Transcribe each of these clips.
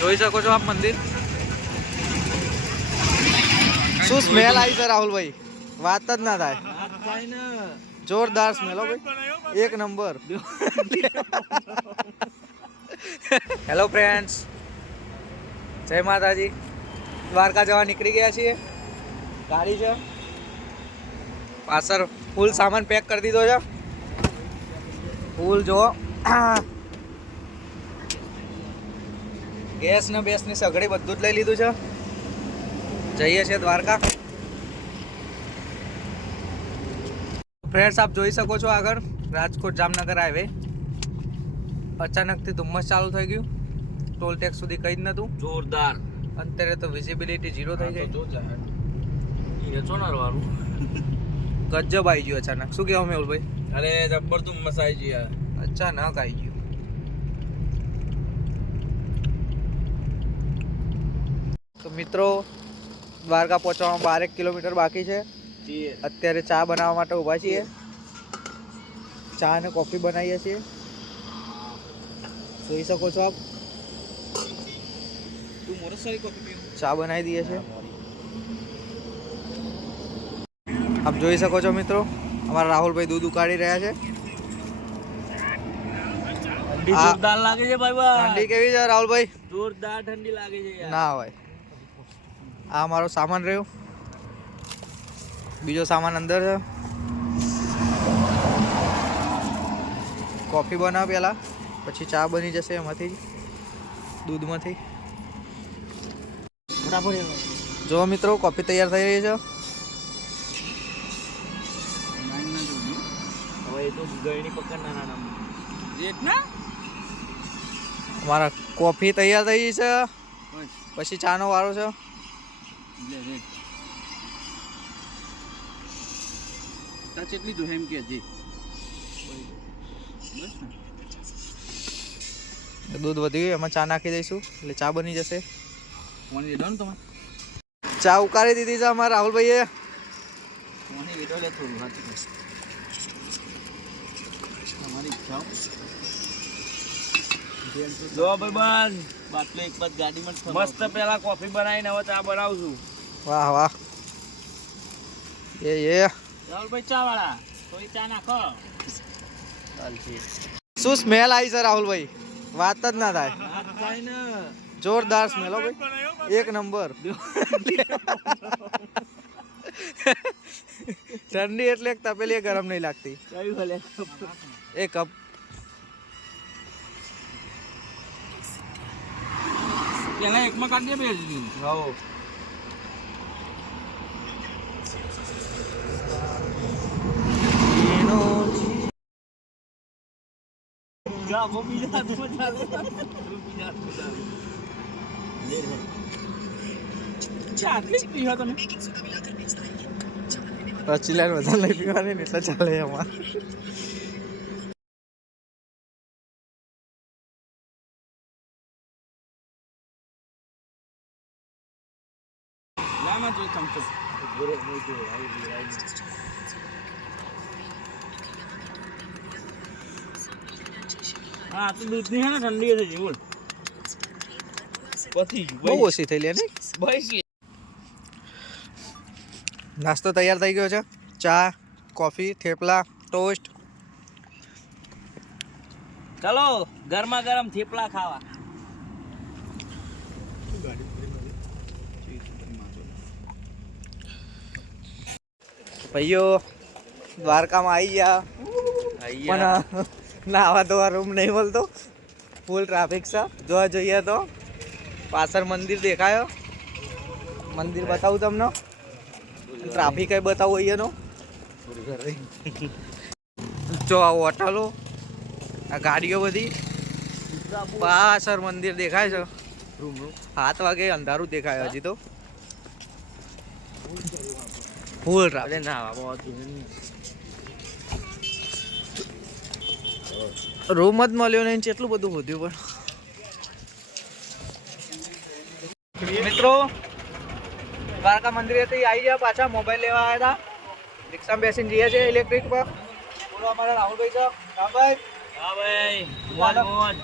જોઈ શકો છો આપ મંદિર. શું સ્મેલ આવી છે રાહુલભાઈ, વાત જ ના થાય. જોરદાર સ્મેલ હો ભાઈ, એક નંબર. હેલો ફ્રેન્ડ્સ, જય માતાજી. દ્વારકા જવા નીકળી ગયા છીએ. ગાડી છે પાછળ, ફૂલ સામાન પેક કરી દીધો છે. ફૂલ જો ગેસ ને બેસ ની સગડી બધું જ લઈ લીધું છે. જઈએ છીએ દ્વારકા. ફ્રેન્ડ્સ આપ જોઈ શકો છો આગળ રાજકોટ જામનગર હાઈવે. અચાનકથી ધુમ્મસ ચાલુ થઈ ગયું. ટોલ ટેક્સ સુધી કઈ જ નતું. જોરદાર. અત્યારે તો વિઝિબિલિટી 0 થઈ ગઈ. ગજબ આવી ગયું અચાનક. શું કહેવા મેહુલભાઈ? અરે જબ્બર ધુમ્મસ આવી ગયું. અચાનક આવી ગયું. તો મિત્રો દ્વારકા પહોંચવામાં 12 કિલોમીટર બાકી છે. અત્યારે ચા બનાવવા માટે ઊભા છીએ. ચા અને કોફી બનાવીએ છીએ. જોઈ શકો છો આપ. ચા બનાવી દઈએ છીએ. આપ જોઈ શકો છો મિત્રો, અમારા રાહુલભાઈ દૂધ ઉકાળી રહ્યા છે. ઠંડી જોરદાર લાગે છે ભાઈ. ઠંડી કેવી છે રાહુલભાઈ? જોરદાર ઠંડી લાગે છે યાર. ના હોય. આ મારો સામાન રહ્યો, બીજો સામાન અંદર છે. કોફી બનાવ પહેલા, પછી ચા બની જશે એમાંથી દૂધમાંથી. જો મિત્રો કોફી તૈયાર થઈ રહી છે. અમારા કોફી તૈયાર થઈ છે, પછી ચા નો વારો છે. દૂધ વધી ગયું, એમાં ચા નાખી દઈશું એટલે ચા બની જશે. ચા ઉકાળી દીધી છે અમારા રાહુલભાઈએ. મસ્ત પેલા કોફી બનાવીને હવે ચા બનાવશું. વાહ વાહ. રાહુલભાઈ ચા વાળા થોડી ચા નાખો. શું સ્મેલ આવી છે રાહુલભાઈ, વાત જ ના થાય. જોરદાર સ્મેલ હો ભાઈ, એક નંબર. ઠંડી એટલે એક તપેલી ગરમ નહીં લાગતી. એક કપ પેલા એકમાં કાઢી દે. રચીલાને વધારે નહીં પીવાની ને એટલે ચાલે એમાં. હા તો દૂધ ની હે ને ઠંડી થઈ ગઈ. બોલ પછી બહુ ઓછી થઈ લે ને. નાસ્તો તૈયાર થઈ ગયો છે. ચા, કોફી, થેપલા, ટોસ્ટ. ચલો ગરમા ગરમ થેપલા ખાવા. ભાઈઓ દ્વારકામાં આવી ગયા, પણ નાવા ધોવા રૂમ નહીં મળતો. ફૂલ ટ્રાફિક છે. જોવા જોઈએ તો પાછળ મંદિર દેખાયો. મંદિર બતાવું તમને. ટ્રાફિક કઈ બતાવું અહીંયાનો. જો આ હોટલો, આ ગાડીઓ બધી. પાછળ મંદિર દેખાય છે. 7 વાગે અંધારું દેખાય હજી તો. Full traffic. રૂમ જ મળ્યો નહીં, કેટલું બધું હોદ્યું. પણ મિત્રો દ્વારકા મંદિરેથી આવી ગયા પાછા. મોબાઈલ લેવા આવ્યા હતા. રિક્ષામાં બેસીને જઈએ છીએ ઇલેક્ટ્રિક પર. બોલો અમારા રાહુલભાઈ છે. રામભાઈ. હા ભાઈ મોજ મોજ.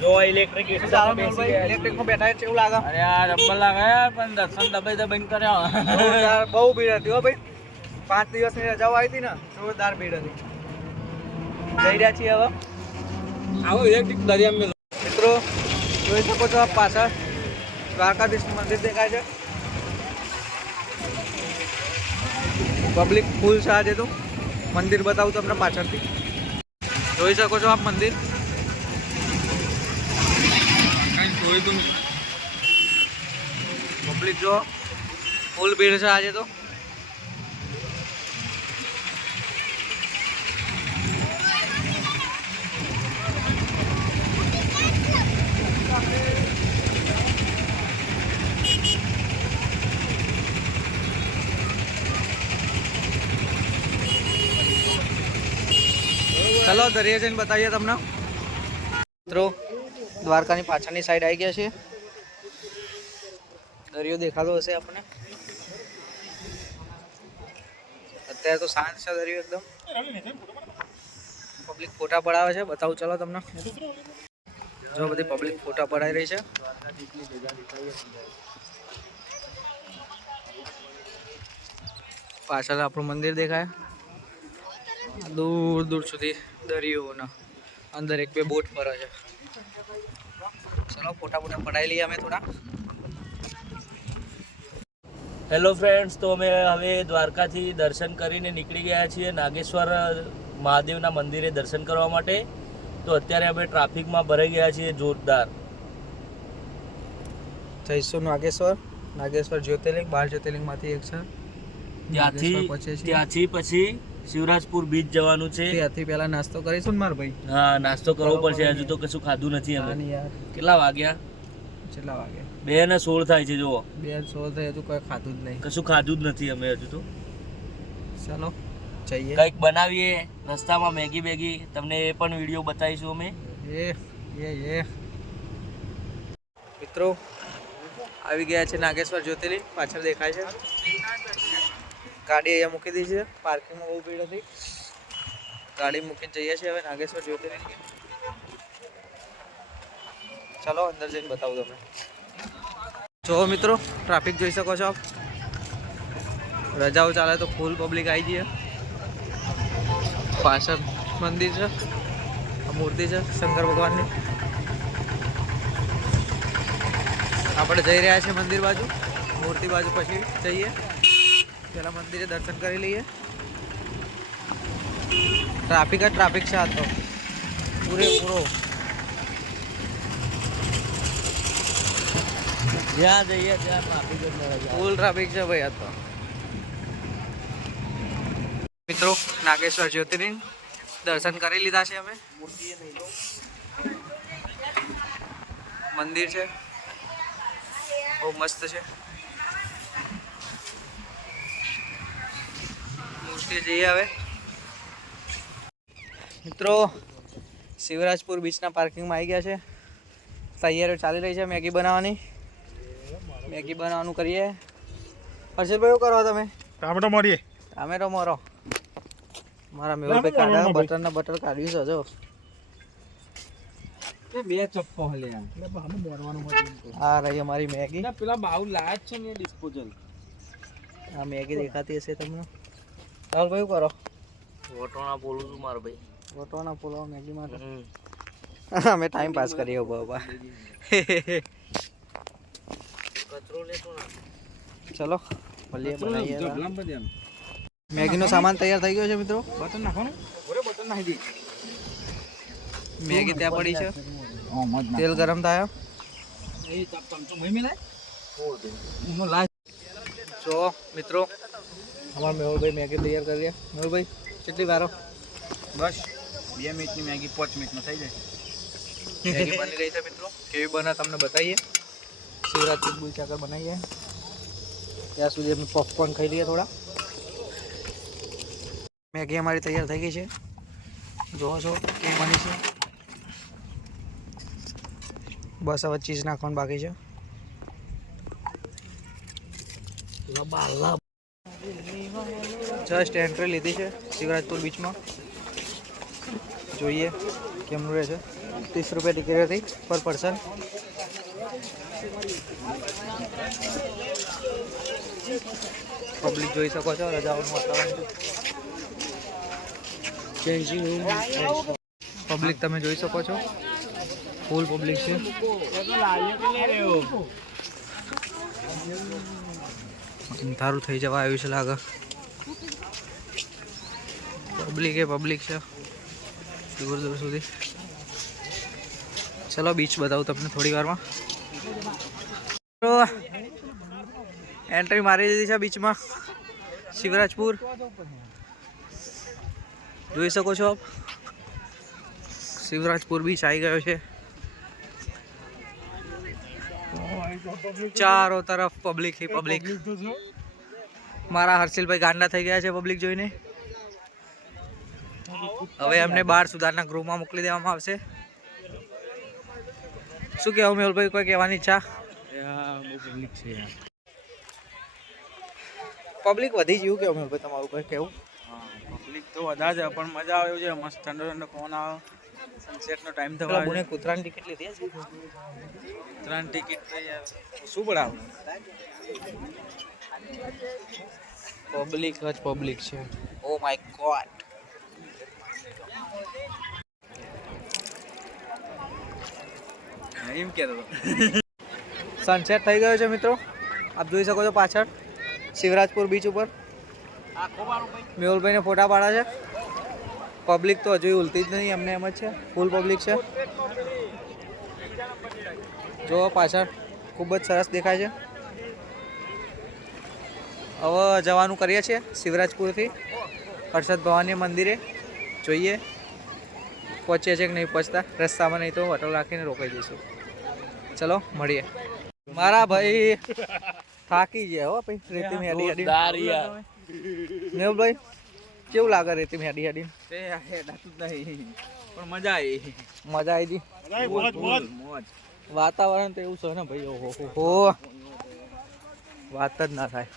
જો ઇલેક્ટ્રિક ઇલેક્ટ્રિકમાં બેઠા છે એવું લાગે. અરે આ રબર લાગે પણ દર્શન દબાઈ કર્યા. જોરદાર બહુ ભીડ હતી હો ભાઈ. 5 દિવસની રજાઓ આવી હતી ને, જોરદાર ભીડ હતી. જઈ રહ્યા છીએ હવે. આવો ઇલેક્ટ્રિક દરિયામાં મિત્રો જોઈ શકો છો આપ પાછળ દ્વારકાધીશ મંદિર દેખાય છે. પબ્લિક ફૂલ છે આજે તો. મંદિર બતાવું તમને પાછળથી. જોઈ શકો છો આપ મંદિર. પબ્લિક જો ફૂલ ભીડ છે આજે તો. ચલો દરિયા જઈને બતાવીએ તમને. મિત્રો દ્વારકાની પાછળની સાઈડ આવી ગયા છીએ. દરિયો દેખાતો હશે આપણને. અત્યારે તો શાંત છે દરિયો એકદમ. પબ્લિક ફોટા પડાવે છે, બતાવું ચલો તમને. જો બધી પબ્લિક ફોટા પડાવી રહી છે. પાછળ આપણું મંદિર દેખાય. દૂર દૂર સુધી દરિયો ને અંદર એક બે બોટ ફરે છે. ચલો ફોટા પડાવી લઈએ અમે થોડા. હેલો ફ્રેન્ડ્સ, તો અમે હવે દ્વારકાથી દર્શન કરીને નીકળી ગયા છીએ નાગેશ્વર મહાદેવના મંદિરે દર્શન કરવા માટે. તો અત્યારે અમે ટ્રાફિકમાં ભરાઈ ગયા છીએ જોરદાર. જઈશું નાગેશ્વર જ્યોતિર્લિંગ 12 જ્યોતિર્લિંગમાંથી એક છે. ત્યાંથી પછી શિવરાજપુર બીચ જવાનું છે. ત્યાંથી પહેલા નાસ્તો કરીશું ને માર ભાઈ. હા, નાસ્તો કરવો પડશે. હજુ તો કશું ખાધું નથી અમે. કેટલા વાગ્યા? 2:16 થાય છે. જુઓ 2:16 થાય, હજુ કોઈ ખાધું જ નહીં. કશું ખાધું જ નથી અમે હજુ તો. ચાલો જઈએ, કંઈક બનાવીએ રસ્તામાં. મેગી તમને એ પણ વિડીયો બતાવીશું અમે. મિત્રો આવી ગયા છે નાગેશ્વર જ્યોતિર્લિંગ. પાછળ દેખાય છે. ગાડી અહીંયા મૂકી દીધી છે. પાર્કિંગમાં બહુ ભીડ હતી. ગાડી મૂકીને જઈએ છીએ હવે નાગેશ્વર જ્યોતિર્લિંગ. ચલો અંદર જઈને બતાવું તમને. જો મિત્રો ટ્રાફિક જોઈ શકો છો આપ. રજાઓ ચાલે તો ફૂલ પબ્લિક આવી જઈએ. પાછળ મંદિર છે, મૂર્તિ છે શંકર ભગવાનની. આપણે જઈ રહ્યા છીએ મંદિર બાજુ. મૂર્તિ બાજુ પછી જઈએ. પહેલાં મંદિરે દર્શન કરી લઈએ. ટ્રાફિક છે આ તો પૂરેપૂરો. જ્યાં જઈએ ત્યાં ટ્રાફિક જ મળે છે. ફૂલ ટ્રાફિક છે ભાઈ આ તો. મિત્રો નાગેશ્વર જ્યોતિર્લિંગ દર્શન કરી લીધા છે અમે. મંદિર છે, બહુ મસ્ત છે. મૂર્તિ જઈએ હવે. મિત્રો શિવરાજપુર બીચના પાર્કિંગમાં આવી ગયા છે. તૈયારીઓ ચાલી રહી છે મેગી બનાવવાનું કરીએ. હર્ષિલભાઈ શું કરો તમે? ટામેટો મોરો. મારા મેહુલભાઈ કાઢ્યા બટર કાઢ્યું છે. જો બે ચપ્પો હલે આ રહી અમારી મેગી. પેલા બાઉલ લાયા છે ને ડિસ્પોઝલ. આ મેગી દેખાતી હશે તમને. રાહુલભાઈ શું કરો? વટોણા બોલું છું મારો ભાઈ. વટોણા પુલાવ મેગી માટે અમે ટાઈમ પાસ કરીએ બાબા. ચલો મળીએ, બનાવીએ. મેગીનો સામાન તૈયાર થઈ ગયો છે મિત્રો. બટન નાખવાનું. બટન નાખી દી. મેગી ત્યાં પડી છે. તેલ ગરમ થાય. જો મિત્રો અમારા મેહુલભાઈ મેગી તૈયાર કરીએ. મેહુલભાઈ કેટલી વારો? બસ 2 મિનિટની મેગી 5 મિનિટમાં થઈ જાય. મેગી બની રહી છે મિત્રો. કેવી બને તમને બતાવીએ. શિવરાજપુર બીચ આગળ બનાવીએ. ત્યાં સુધી અમે પોપકોર્ન ખાઈ લઈએ થોડા. મેગી અમારી તૈયાર થઈ ગઈ છે. જોવો છો કેવી બની છે. બસ હવે ચીઝ નાખવાનું બાકી છે. જસ્ટ એન્ટ્રી લીધી છે શિવરાજપુર બીચમાં. જોઈએ કેમનું રહે છે. ₹30 ટિકિટ હતી પર પર્સન. પબ્લિક જોઈ શકો છો, રજાઓનું વાતાવરણ. પબ્લિક તમે જોઈ શકો છો, ફૂલ પબ્લિક છે. અંધારું થઈ જવા આવ્યું છે લાગે. પબ્લિક છે દૂર દૂર સુધી. ચલો બીચ બતાવું તમને થોડી વારમાં. એન્ટ્રી મારી દીધી છે બીચમાં. શિવરાજપુર જોઈ શકો છો આપ. શિવરાજપુર બીચ આવી ગયો છે. ચારો તરફ પબ્લિક ही પબ્લિક. મારા હર્ષિલભાઈ ગાંડા થઈ ગયા છે પબ્લિક જોઈને. હવે એમને બહાર સુધારના ગૃહમાં મોકલી દેવામાં આવશે. શું કહેવું મેહુલભાઈ, કોઈ કહેવાની ઈચ્છા? પબ્લિક વધી ગયું કેવું મેહુલભાઈ, તમારું કોઈ કહેવું? પબ્લિક તો વધારે છે પણ મજા આવે એવું છે. મસ્ત ઠંડો ઠંડો પવન આવે. સનસેટનો ટાઈમ થવા મને કૂતરાની ટિકિટ લીધી છે. 3 ટિકિટ શું પડાવ? પબ્લિક જ પબ્લિક છે. Oh my God. એમ કહેતો સનસેટ થઈ ગયો છે મિત્રો, આપ જોઈ શકો છો પાછળ શિવરાજપુર બીચ ઉપર. મેહુલભાઈને ફોટા પાડા છે. પબ્લિક તો હજુ ઉલતી જ નહીં, એમને એમ જ છે, ફૂલ પબ્લિક છે. જો પાછળ ખૂબ જ સરસ દેખાય છે. હવે જવાનું કરીએ છીએ શિવરાજપુરથી હર્ષદ ભવાની મંદિરે. જોઈએ પહોંચીએ છીએ કે નહીં પહોંચતા. રસ્તામાં નહીં તો હોટલ રાખીને રોકાઈ જઈશું. ચલો મળીએ. મારા ભાઈ થાકી ગયા હો ભાઈ, રેતીમાં હેડી હેડી. મેહુલભાઈ કેવું લાગે રેતીમાં હેડી હેડી? પણ મજા આવી. મજા આવી ગઈ. મોજ. વાતાવરણ તો એવું છે ને ભાઈ, ઓહો વાત જ ના થાય.